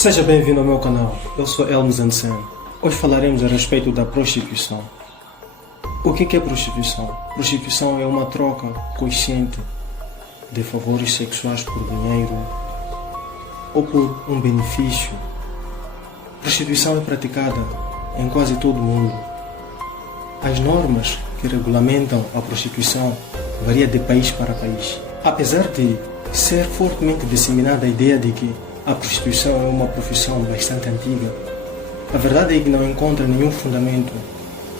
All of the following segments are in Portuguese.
Seja bem-vindo ao meu canal, eu sou Elmo Zansen. Hoje falaremos a respeito da prostituição. O que é prostituição? Prostituição é uma troca consciente de favores sexuais por dinheiro ou por um benefício. Prostituição é praticada em quase todo o mundo. As normas que regulamentam a prostituição variam de país para país. Apesar de ser fortemente disseminada a ideia de que a prostituição é uma profissão bastante antiga, a verdade é que não encontra nenhum fundamento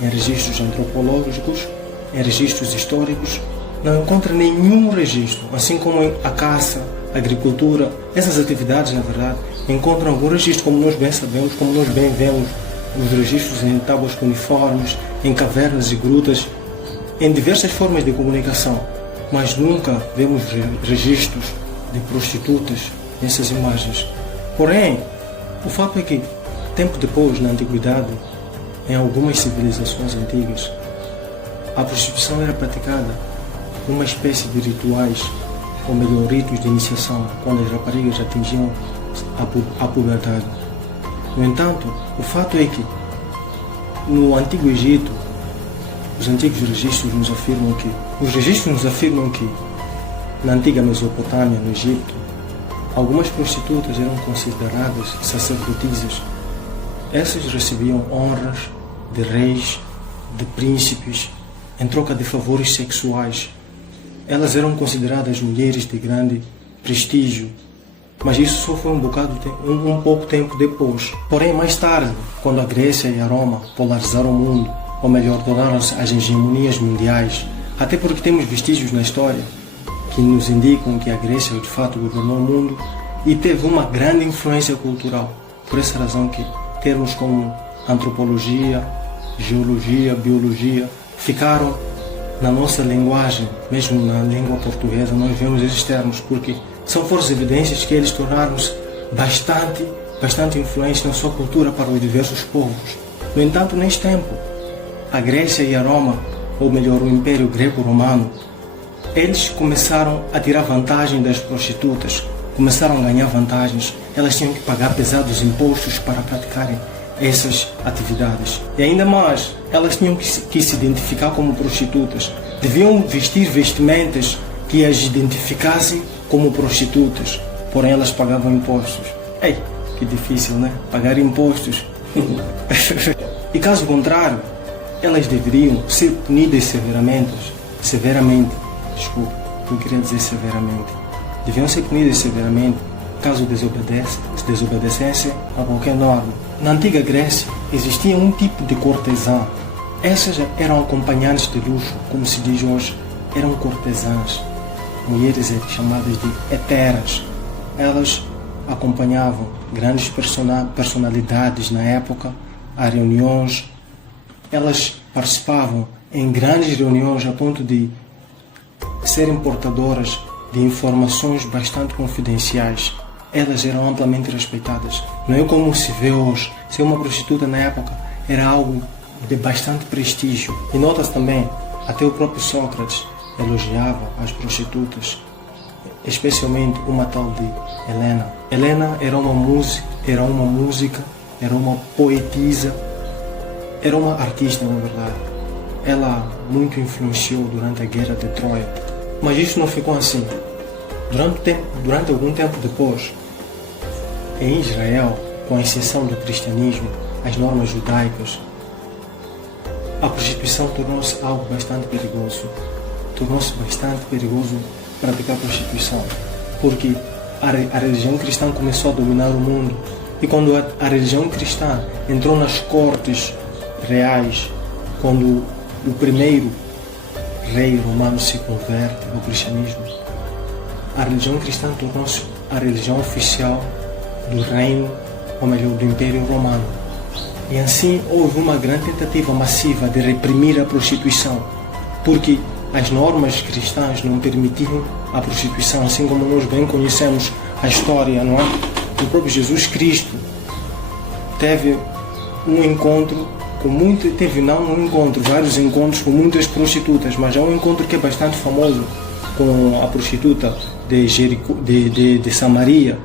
em registros antropológicos, em registros históricos, não encontra nenhum registro, assim como a caça, a agricultura, essas atividades, na verdade, encontram algum registro, como nós bem sabemos, como nós bem vemos os registros em tábuas cuneiformes, em cavernas e grutas, em diversas formas de comunicação, mas nunca vemos registros de prostitutas nessas imagens. Porém, o fato é que, tempo depois, na antiguidade, em algumas civilizações antigas, a prostituição era praticada por uma espécie de rituais, ou melhor, ritos de iniciação, quando as raparigas atingiam a puberdade. No entanto, o fato é que, no Antigo Egito, os antigos registros nos afirmam que, na antiga Mesopotâmia, no Egito, algumas prostitutas eram consideradas sacerdotisas. Essas recebiam honras de reis, de príncipes, em troca de favores sexuais. Elas eram consideradas mulheres de grande prestígio, mas isso só foi um pouco tempo depois. Porém, mais tarde, quando a Grécia e a Roma polarizaram o mundo, ou melhor, tornaram-se as hegemonias mundiais, até porque temos vestígios na história que nos indicam que a Grécia de fato governou o mundo e teve uma grande influência cultural. Por essa razão que termos como antropologia, geologia, biologia ficaram na nossa linguagem, mesmo na língua portuguesa, nós vemos esses termos, porque são fortes evidências que eles tornaram-se bastante influentes na sua cultura para os diversos povos. No entanto, neste tempo, a Grécia e a Roma, ou melhor, o Império Greco-Romano, eles começaram a tirar vantagem das prostitutas, começaram a ganhar vantagens. Elas tinham que pagar pesados impostos para praticarem essas atividades. E ainda mais, elas tinham que se identificar como prostitutas. Deviam vestir vestimentas que as identificassem como prostitutas. Porém, elas pagavam impostos. Ei, que difícil, né? Pagar impostos. E caso contrário, elas deveriam ser punidas severamente. Desculpa, eu queria dizer severamente. Deviam ser punidas severamente caso desobedecessem a qualquer norma. Na antiga Grécia, existia um tipo de cortesã. Essas eram acompanhantes de luxo, como se diz hoje, eram cortesãs. Mulheres chamadas de heteras. Elas acompanhavam grandes personalidades na época a reuniões. Elas participavam em grandes reuniões a ponto de serem portadoras de informações bastante confidenciais. Elas eram amplamente respeitadas. Não é como se vê hoje. Ser uma prostituta na época era algo de bastante prestígio. E nota-se também, até o próprio Sócrates elogiava as prostitutas, especialmente uma tal de Helena. Helena era uma música, era uma poetisa, era uma artista, na verdade. Ela muito influenciou durante a Guerra de Troia. Mas isso não ficou assim. Durante algum tempo depois, em Israel, com exceção do cristianismo, as normas judaicas, a prostituição tornou-se algo bastante perigoso. Tornou-se bastante perigoso praticar prostituição, porque a religião cristã começou a dominar o mundo. E quando a religião cristã entrou nas cortes reais, quando o primeiro rei romano se converte ao cristianismo, a religião cristã tornou-se a religião oficial do reino, ou melhor, do Império Romano. E assim houve uma grande tentativa massiva de reprimir a prostituição, porque as normas cristãs não permitiam a prostituição, assim como nós bem conhecemos a história, não é? O próprio Jesus Cristo teve um encontro vários encontros com muitas prostitutas, mas há um encontro que é bastante famoso com a prostituta de Samaria.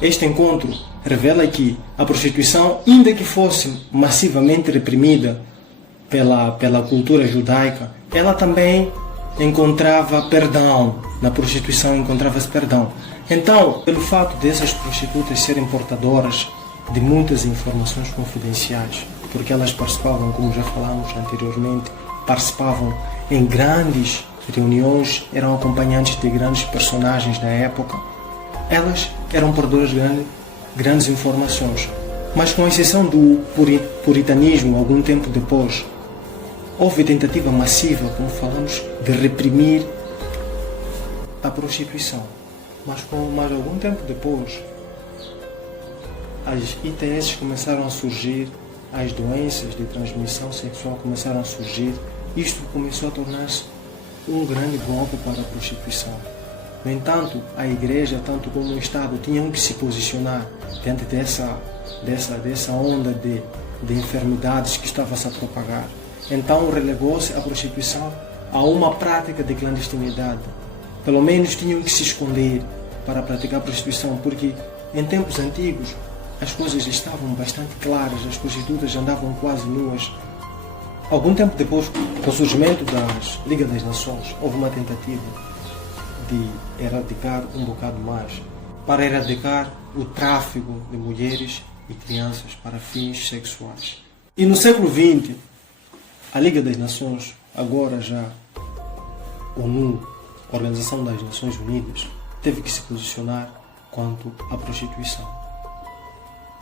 Este encontro revela que a prostituição, ainda que fosse massivamente reprimida pela cultura judaica, ela também encontrava perdão. Na prostituição encontrava-se perdão. Então, pelo fato dessas prostitutas serem portadoras de muitas informações confidenciais, porque elas participavam, como já falamos anteriormente, participavam em grandes reuniões, eram acompanhantes de grandes personagens da época, elas eram portadoras de grandes informações. Mas com exceção do puritanismo, algum tempo depois, houve tentativa massiva, como falamos, de reprimir a prostituição. Mas algum tempo depois, as ITS começaram a surgir, as doenças de transmissão sexual começaram a surgir. Isto começou a tornar-se um grande golpe para a prostituição. No entanto, a Igreja, tanto como o Estado, tinham que se posicionar diante dessa onda de enfermidades que estava -se a propagar. Então relegou-se a prostituição a uma prática de clandestinidade. Pelo menos tinham que se esconder para praticar a prostituição, porque em tempos antigos as coisas estavam bastante claras, as prostitutas andavam quase nuas. Algum tempo depois, com o surgimento das Liga das Nações, houve uma tentativa de erradicar um bocado mais, para erradicar o tráfico de mulheres e crianças para fins sexuais. E no século XX, a Liga das Nações, agora já ONU, Organização das Nações Unidas, teve que se posicionar quanto à prostituição.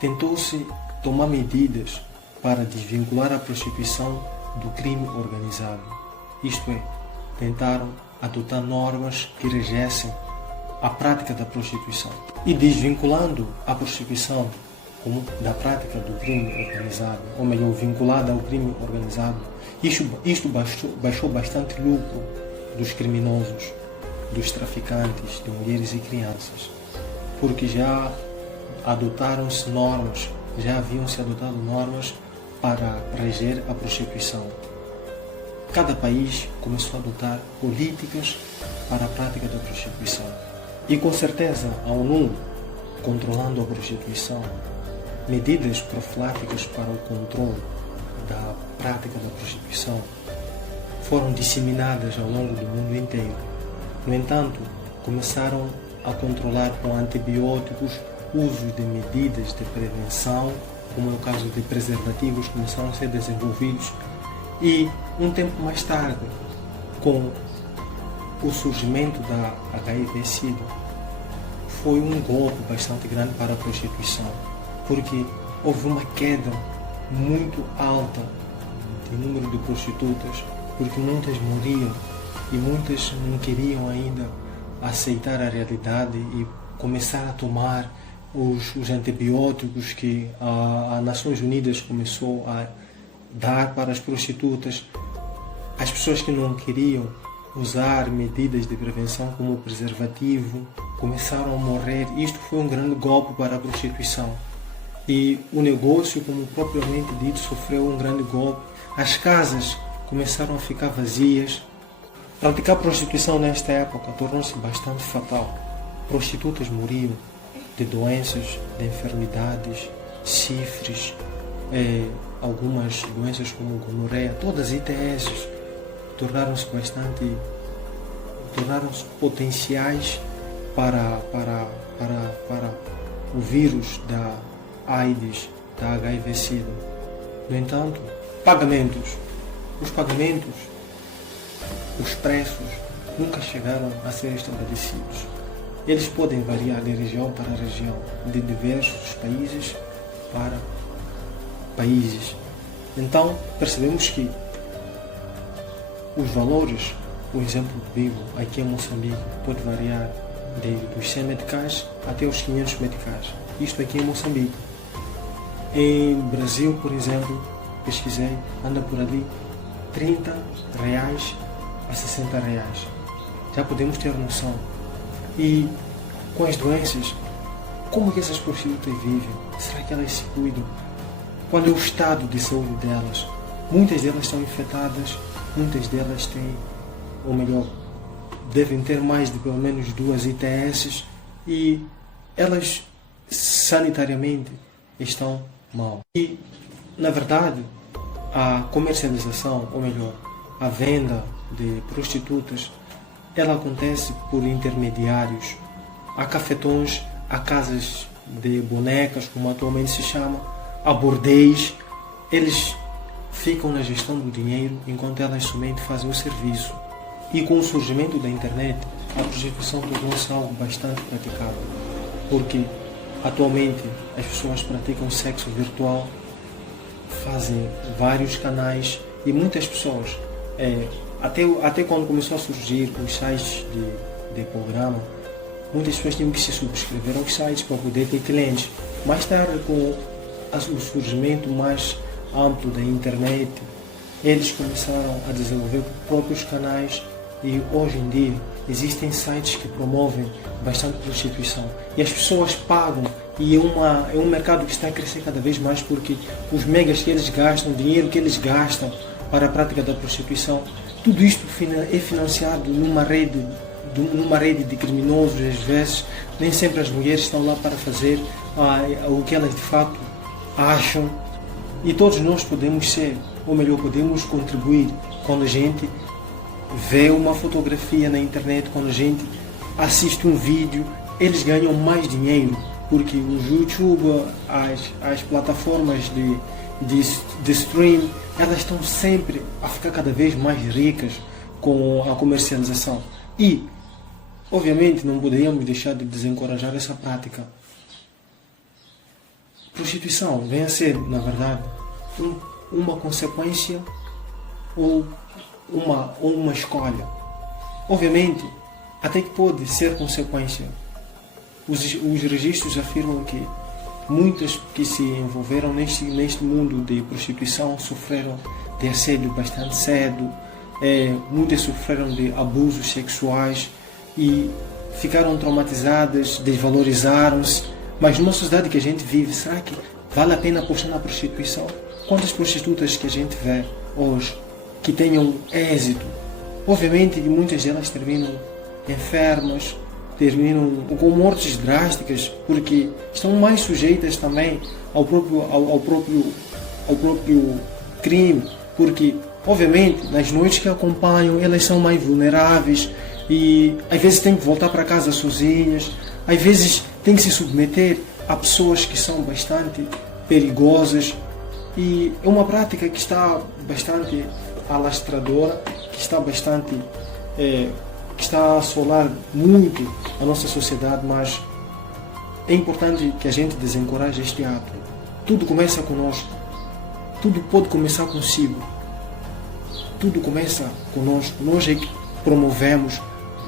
Tentou-se tomar medidas para desvincular a prostituição do crime organizado. Isto é, tentaram adotar normas que regessem a prática da prostituição. E desvinculando a prostituição da prática do crime organizado, ou melhor, vinculada ao crime organizado, isto baixou bastante lucro dos criminosos, dos traficantes de mulheres e crianças, porque já adotaram-se normas, já haviam-se adotado normas para reger a prostituição. Cada país começou a adotar políticas para a prática da prostituição. E com certeza a ONU, controlando a prostituição, medidas profiláticas para o controle da prática da prostituição foram disseminadas ao longo do mundo inteiro. No entanto, começaram a controlar com antibióticos, uso de medidas de prevenção, como no caso de preservativos, começaram a ser desenvolvidos. E um tempo mais tarde, com o surgimento da HIV-Sida, foi um golpe bastante grande para a prostituição, porque houve uma queda muito alta de número de prostitutas, porque muitas morriam e muitas não queriam ainda aceitar a realidade e começar a tomar os antibióticos que a Nações Unidas começou a dar para as prostitutas. As pessoas que não queriam usar medidas de prevenção como o preservativo começaram a morrer. Isto foi um grande golpe para a prostituição. E o negócio, como propriamente dito, sofreu um grande golpe. As casas começaram a ficar vazias. Praticar prostituição nesta época tornou-se bastante fatal. Prostitutas morriam de doenças, de enfermidades, sífilis, algumas doenças como gonorreia, todas as ITS tornaram-se potenciais para o vírus da AIDS, da HIV-Sida. No entanto, os preços nunca chegaram a ser estabelecidos. Eles podem variar de região para região, de diversos países para países. Então, percebemos que os valores, o exemplo vivo aqui em Moçambique, pode variar dos 100 meticais até os 500 meticais. Isto aqui em Moçambique. Em Brasil, por exemplo, pesquisei, anda por ali R$30 a R$60. Já podemos ter noção. E com as doenças, como que essas prostitutas vivem? Será que elas se cuidam? Qual é o estado de saúde delas? Muitas delas estão infectadas, muitas delas têm, ou melhor, devem ter mais de pelo menos 2 ITS, e elas sanitariamente estão mal. E, na verdade, a comercialização, ou melhor, a venda de prostitutas, ela acontece por intermediários. Há cafetões, há casas de bonecas, como atualmente se chama, há bordéis. Eles ficam na gestão do dinheiro enquanto elas somente fazem o serviço. E com o surgimento da internet, a prostituição tornou-se algo bastante praticável, porque atualmente as pessoas praticam sexo virtual, fazem vários canais e muitas pessoas, até quando começou a surgir os sites de programa, muitas pessoas tinham que se subscrever aos sites para poder ter clientes. Mais tarde, com o surgimento mais amplo da internet, eles começaram a desenvolver próprios canais e hoje em dia existem sites que promovem bastante prostituição e as pessoas pagam, e é um mercado que está a crescer cada vez mais, porque os megas que eles gastam, o dinheiro que eles gastam para a prática da prostituição, tudo isto é financiado numa rede de criminosos. Às vezes nem sempre as mulheres estão lá para fazer o que elas de fato acham, e todos nós podemos ser, ou melhor, podemos contribuir quando a gente vê uma fotografia na internet, quando a gente assiste um vídeo. Eles ganham mais dinheiro porque os YouTube, as plataformas de stream, elas estão sempre a ficar cada vez mais ricas com a comercialização. E, obviamente, não poderíamos deixar de desencorajar essa prática. Prostituição vem a ser, na verdade, uma consequência ou uma escolha. Obviamente, até que pode ser consequência. Os registros afirmam que muitas que se envolveram neste mundo de prostituição sofreram de assédio bastante cedo, muitas sofreram de abusos sexuais e ficaram traumatizadas, desvalorizaram-se. Mas numa sociedade que a gente vive, será que vale a pena apostar na prostituição? Quantas prostitutas que a gente vê hoje que tenham êxito? Obviamente que muitas delas terminam enfermas, terminam com mortes drásticas, porque estão mais sujeitas também ao próprio crime, porque obviamente nas noites que acompanham elas são mais vulneráveis e às vezes têm que voltar para casa sozinhas, às vezes têm que se submeter a pessoas que são bastante perigosas, e é uma prática que está bastante alastradora, que está bastante que está a assolar muito a nossa sociedade, mas é importante que a gente desencoraje este ato. Tudo começa conosco, tudo pode começar consigo, tudo começa conosco. Nós é que promovemos,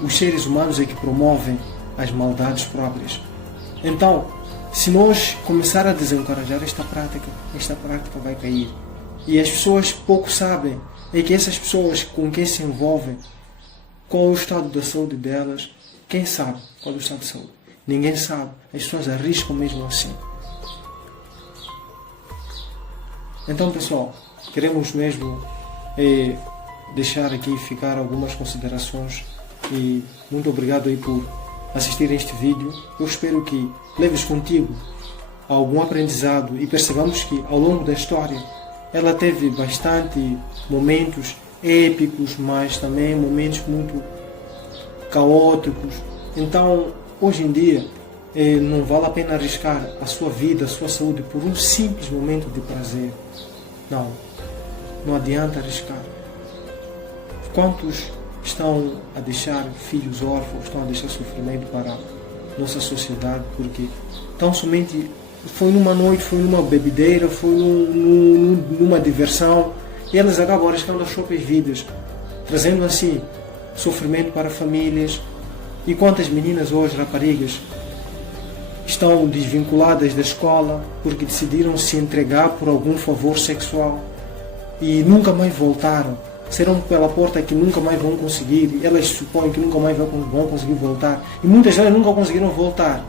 os seres humanos é que promovem as maldades próprias. Então, se nós começar a desencorajar esta prática vai cair. E as pessoas pouco sabem é que essas pessoas com quem se envolvem, qual é o estado da saúde delas. Quem sabe qual é o estado de saúde? Ninguém sabe. As pessoas arriscam mesmo assim. Então, pessoal, queremos mesmo deixar aqui ficar algumas considerações, e muito obrigado aí por assistir a este vídeo. Eu espero que leves contigo algum aprendizado e percebamos que ao longo da história ela teve bastante momentos épicos, mas também momentos muito caóticos. Então, hoje em dia, não vale a pena arriscar a sua vida, a sua saúde por um simples momento de prazer. Não adianta arriscar. Quantos estão a deixar filhos órfãos, estão a deixar sofrimento para a nossa sociedade, porque tão somente foi numa noite, foi numa bebedeira, foi numa diversão, e elas acabam arriscando as próprias vidas, trazendo assim sofrimento para famílias. E quantas meninas hoje, raparigas, estão desvinculadas da escola porque decidiram se entregar por algum favor sexual e nunca mais voltaram. Serão pela porta que nunca mais vão conseguir. Elas supõem que nunca mais vão conseguir voltar. E muitas delas nunca conseguiram voltar.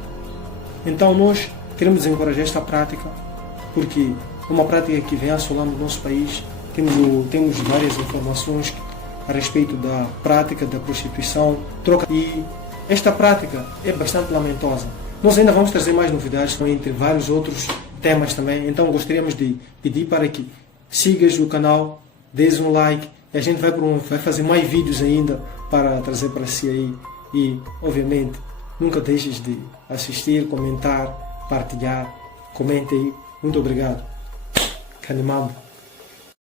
Então nós queremos desencorajar esta prática, porque é uma prática que vem assolando o nosso país. Temos várias informações a respeito da prática da prostituição. E esta prática é bastante lamentosa. Nós ainda vamos trazer mais novidades, entre vários outros temas também. Então gostaríamos de pedir para que sigas o canal, dês um like, e a gente vai fazer mais vídeos ainda para trazer para si aí. E, obviamente, nunca deixes de assistir, comentar, partilhar. Comente aí. Muito obrigado. Canimambo.